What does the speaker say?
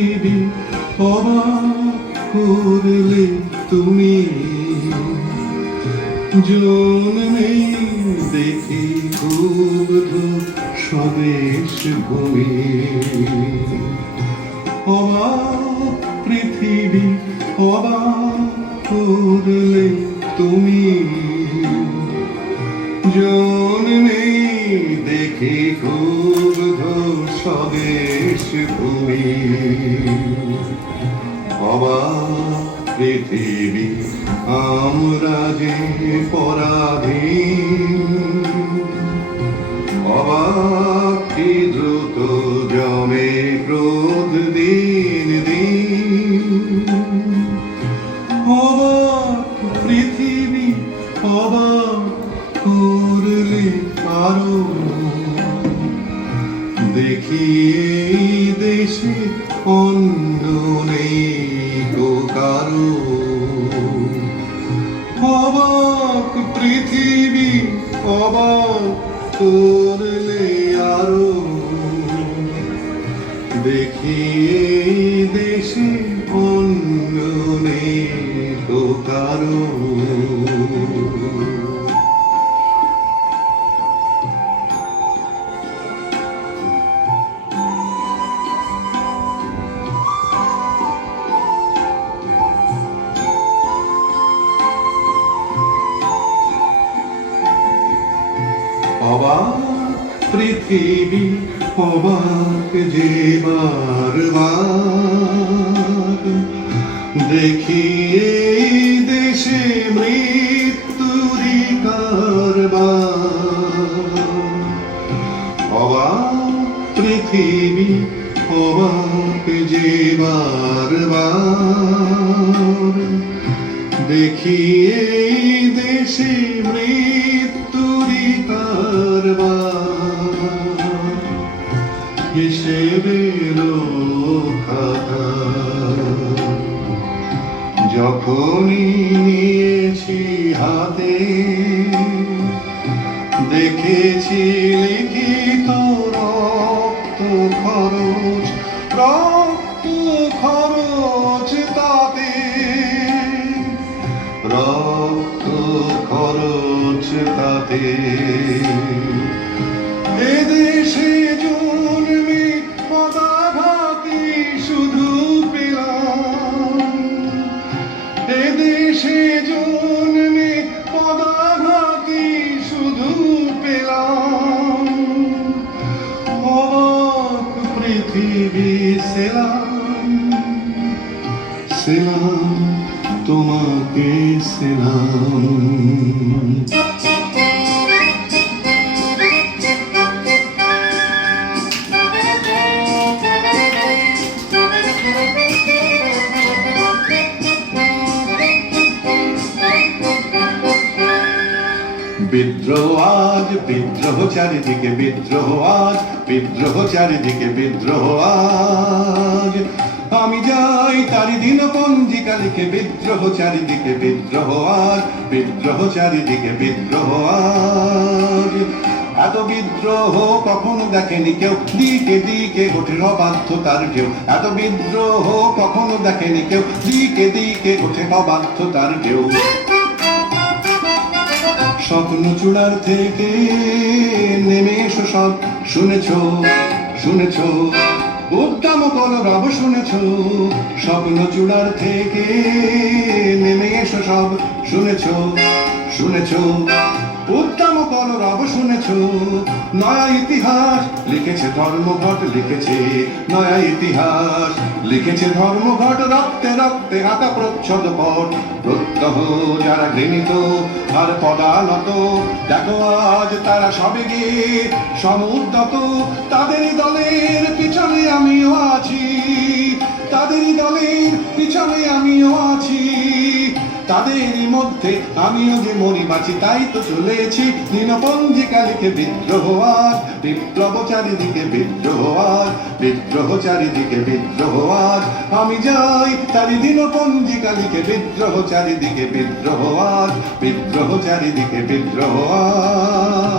পৃথিবী অবাক করলে তুমি, জন্মে দেখি ক্ষুব্ধ স্বদেশ ভূমি। অবাক পৃথিবী অবাক করলে তুমি, জন্মে দেখি ক্ষুব্ধ স্বদেশ ভূমি। অবাক পৃথিবী আমরা যে পরাধীন, অবাক কি দ্রুত জমে ক্রোধ দিন দিন। অবাক পৃথিবী অবাক করলে আরো, দেখি এই দেশে অন্য নেই গো কারো। অবাক পৃথিবী অবাক করলে আরো, দেখি এই দেশে অন্য নেই গো কারো। অবাক পৃথিবী অবাক যে বারবার, দেখি এই দেশে মৃত্যুরই কারবার। অবাক পৃথিবী অবাক যে বারবার, দেখি এই দেশে মৃত্যুরই কারবার। হিসেবেরও খাতা যখনই নিয়েছি হাতে, দেখেছি লিখিত রক্ত খরচ, রক্ত খরচ তাতে, রক্ত খরচ তাতে। এদেশে জন্মে পদাঘাতে শুধু পেলাম, এদেশে জন্মে পদাঘাতে শুধু পেলাম। অবাক পৃথিবী সেলাম, সেলাম তোমাকে সেলাম। বিদ্রোহ আজ বিদ্রোহ চারিদিকে, বিদ্রোহ আজ বিদ্রোহ চারিদিকে, বিদ্রোহ আজ। আমি যাই তারি দিন পঞ্জিকা লিখে, বিদ্রোহ চারিদিকে, বিদ্রোহ আজ বিদ্রোহ চারিদিকে, বিদ্রোহ আজ। এত বিদ্রোহ কখনো দেখেনি কেউ, দিকে দিকে ওঠে অবাধ্যতার ঢেউ। এত বিদ্রোহ কখনো দেখেনি কেউ, দিকে দিকে ওঠে অবাধ্যতার ঢেউ। স্বপ্ন চূড়ার থেকে নেমে এসো সব, শুনেছ শুনেছ উদ্দাম কলরব শুনেছ। স্বপ্ন চূড়ার থেকে নেমে এসো সব, শুনেছ শুনেছ উদ্দাম কলরব শুনেছ। নয়া ইতিহাস লিখেছে ধর্মঘট, লিখেছে নয়া ইতিহাস লিখেছে ধর্মঘট। রক্তে রক্তে আঁকা প্রচ্ছদ পট, প্রত্যহ যারা ঘৃণিত আর পদানত, দেখো আজ তারা সবে গিয়ে সমুদ্যত। তাদেরই দলের পিছনে আমিও আছি, তাদেরই দলের পিছনে আমিও আছি। তাদেরই মধ্যে আমিও যে মরি বাঁচি, তাই তো চলেছি দিনপঞ্জিকা লিখে। বিদ্রোহ আজ বিপ্লব চারিদিকে, বিদ্রোহ আজ বিদ্রোহ চারিদিকে, বিদ্রোহ আজ। আমি যাই তারি দিনপঞ্জিকা লিখে, বিদ্রোহ চারিদিকে, বিদ্রোহ আজ বিদ্রোহ চারিদিকে, বিদ্রোহ আজ।